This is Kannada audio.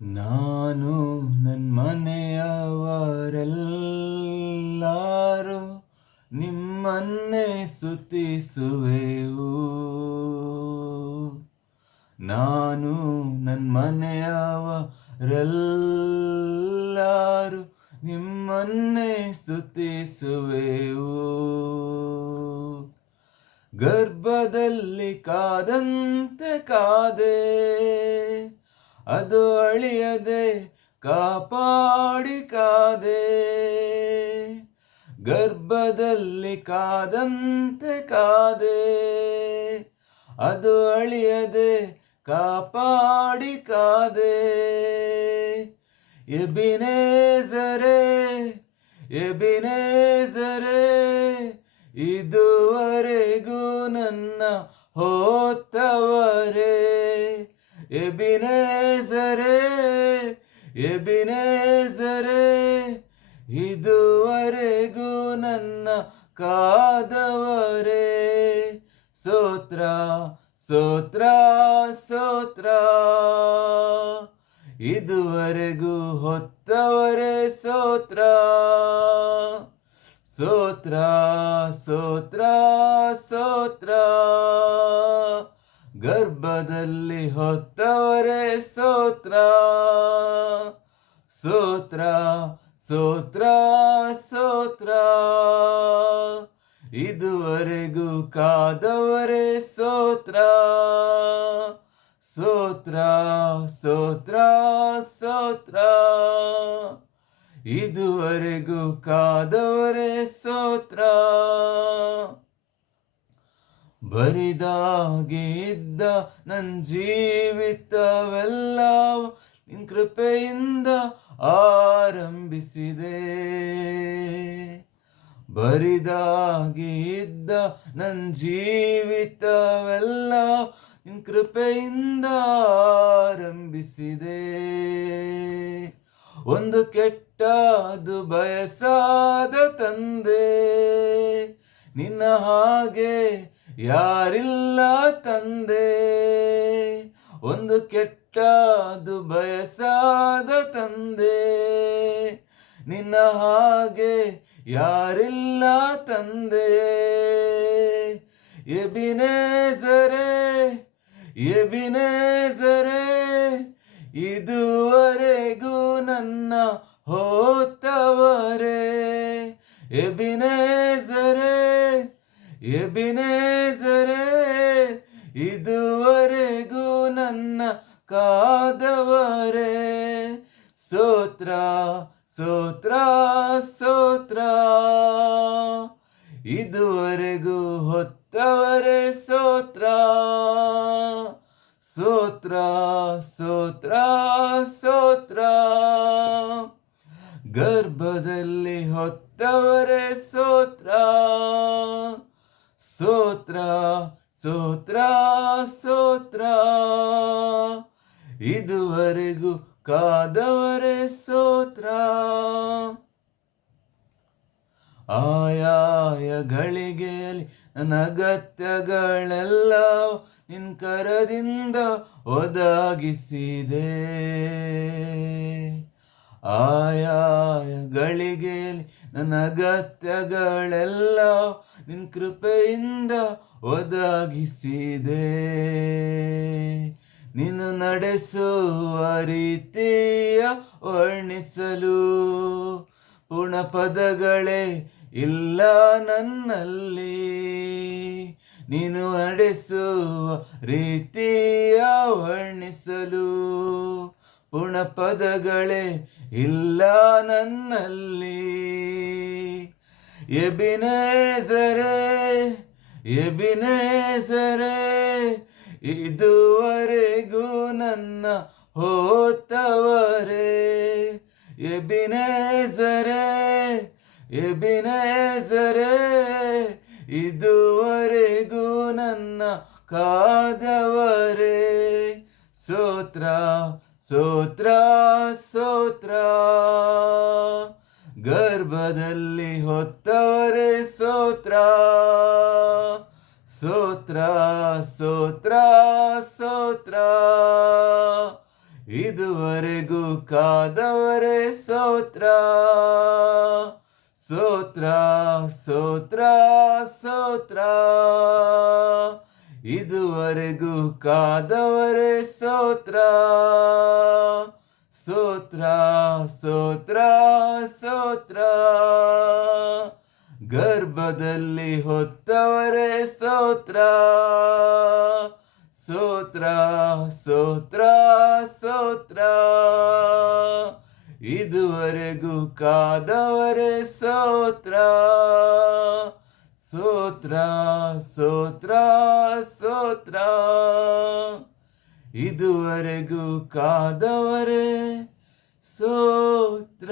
ನಾನು ನನ್ನ ಮನೆಯವರೆಲ್ಲರೂ ನಿಮ್ಮನ್ನೇ ಸ್ತುತಿಸುವೆವು. ನಾನು ನನ್ನ ಮನೆಯವರೆಲ್ಲರೂ ನಿಮ್ಮನ್ನೇ ಸ್ತುತಿಸುವೆವು. ಗರ್ಭದಲ್ಲಿ ಕಾದಂತೆ ಕಾದೆ, ಅದು ಅಳಿಯದೆ ಕಾಪಾಡಿ ಕಾದೆ. ಗರ್ಭದಲ್ಲಿ ಕಾದಂತೆ ಕಾದೆ, ಅದು ಅಳಿಯದೆ ಕಾಪಾಡಿ ಕಾದೆ. ಎಬಿನೇಜರೇ ಎಬಿನೇಜರೇ, ಇದುವರೆಗೂ ನನ್ನ ಹೊತ್ತವರೇ. ಎಬಿನೇಜರೇ ಎಬಿನೇಜರೇ, ಇದುವರೆಗೂ ನನ್ನ ಕಾದವರೇ. ಸ್ತೋತ್ರ ಸ್ತೋತ್ರ ಸ್ತೋತ್ರ, ಇದುವರೆಗೂ ಹೊತ್ತವರೇ. ಸ್ತೋತ್ರ ಸ್ತೋತ್ರ ಸ್ತೋತ್ರ ಸ್ತೋತ್ರ, ಗರ್ಭದಲ್ಲಿ ಹೊತ್ತವರೇ. ಸ್ತೋತ್ರ ಸ್ತೋತ್ರ ಸ್ತೋತ್ರ ಸ್ತೋತ್ರ, ಇದುವರೆಗೂ ಕಾದವರೇ. ಸ್ತೋತ್ರ ಸ್ತೋತ್ರ ಸ್ತೋತ್ರ ಸ್ತೋತ್ರ, ಇದುವರೆಗೂ ಕಾದವರೇ. ಸ್ತೋತ್ರ. ಬರಿದಾಗಿದ್ದ ನನ್ನ ಜೀವಿತವೆಲ್ಲ ನಿನ್ನ ಕೃಪೆಯಿಂದ ಆರಂಭಿಸಿದೆ. ಬರಿದಾಗಿದ್ದ ನನ್ನ ಜೀವಿತವೆಲ್ಲ ನಿನ್ನ ಕೃಪೆಯಿಂದ ಆರಂಭಿಸಿದೆ. ಒಂದು ಕೆಟ್ಟದು ಬಯಸಾದ ತಂದೆ, ನಿನ್ನ ಹಾಗೆ ಯಾರಿಲ್ಲ ತಂದೆ. ಒಂದು ಕೆಟ್ಟದು ಬಯಸಾದ ತಂದೆ, ನಿನ್ನ ಹಾಗೆ ಯಾರಿಲ್ಲ ತಂದೆ. ಎಬಿನೇಜರೇ ಎಬಿನೇಜರೇ, ಇದುವರೆಗೂ ನನ್ನ ಹೊತ್ತವರೇ. ಎಬಿನೇಜರೇ ಎಬಿನೇಜರೇ, ಇದುವರೆಗೂ ನನ್ನ ಕಾದವರೇ. ಸ್ತೋತ್ರ ಸ್ತೋತ್ರ ಸ್ತೋತ್ರ, ಇದುವರೆಗೂ ಹೊತ್ತವರೇ. ಸ್ತೋತ್ರ ಸ್ತೋತ್ರ ಸ್ತೋತ್ರ ಸ್ತೋತ್ರ, ಗರ್ಭದಲ್ಲಿ ಹೊತ್ತವರೇ. ಸ್ತೋತ್ರ ಸ್ತೋತ್ರ ಸ್ತೋತ್ರ ಸ್ತೋತ್ರ, ಇದುವರೆಗೂ ಕಾದವರೇ. ಸ್ತೋತ್ರ. ಆಯಾಯ ಗಳಿಗೆಯಲ್ಲಿ ನನ್ನ ಅಗತ್ಯಗಳೆಲ್ಲ ನಿನ್ನ ಕರದಿಂದ ಒದಗಿಸಿದೆ. ಆಯಾಯ ಗಳಿಗೆಯಲ್ಲಿ ನನ್ನ ಅಗತ್ಯಗಳೆಲ್ಲ ನಿನ್ನ ಕೃಪೆಯಿಂದ ಒದಗಿಸಿದೆ. ನೀನು ನಡೆಸುವ ರೀತಿಯ ವರ್ಣಿಸಲು ಪೂರ್ಣ ಪದಗಳೇ ಇಲ್ಲ ನನ್ನಲ್ಲಿ. ನೀನು ನಡೆಸುವ ರೀತಿಯ ವರ್ಣಿಸಲು ಪೂರ್ಣ ಪದಗಳೇ ಇಲ್ಲ ನನ್ನಲ್ಲಿ. ಎಬಿನೇಜರೇ ಎಬಿನೇಜರೇ, ಇದುವರೆಗೂ ನನ್ನ ಹೊತ್ತವರೇ. ಎಬಿನೇಜರೇ ಎಬಿನೇಜರೇ, ಇದುವರೆಗೂ ನನ್ನ ಕಾದವರೇ. ಸ್ತೋತ್ರ ಸ್ತೋತ್ರ ಸ್ತೋತ್ರ, ಗರ್ಭದಲ್ಲಿ ಹೊತ್ತವರೇ. ಸ್ತೋತ್ರ ಸ್ತೋತ್ರ ಸ್ತೋತ್ರ ಸ್ತೋತ್ರ, ಇದುವರೆಗೂ ಕಾದವರೇ ಸ್ತೋತ್ರ ಸ್ತೋತ್ರ ಸ್ತೋತ್ರ ಸ್ತೋತ್ರ ಇದುವರೆಗೂ ಕಾದವರೇ ಸ್ತೋತ್ರ ಸ್ತೋತ್ರ ಸ್ತೋತ್ರ ಸ್ತೋತ್ರ ಗರ್ಭದಲ್ಲಿ ಹೊತ್ತವರೇ ಸ್ತೋತ್ರ ಸ್ತೋತ್ರ ಸ್ತೋತ್ರ ಸ್ತೋತ್ರ ಇದುವರೆಗೂ ಕಾದವರೇ ಸ್ತೋತ್ರ ಸ್ತೋತ್ರ ಸ್ತೋತ್ರ ಸ್ತೋತ್ರ ಇದುವರೆಗೂ ಕಾದವರೇ ಸ್ತೋತ್ರ.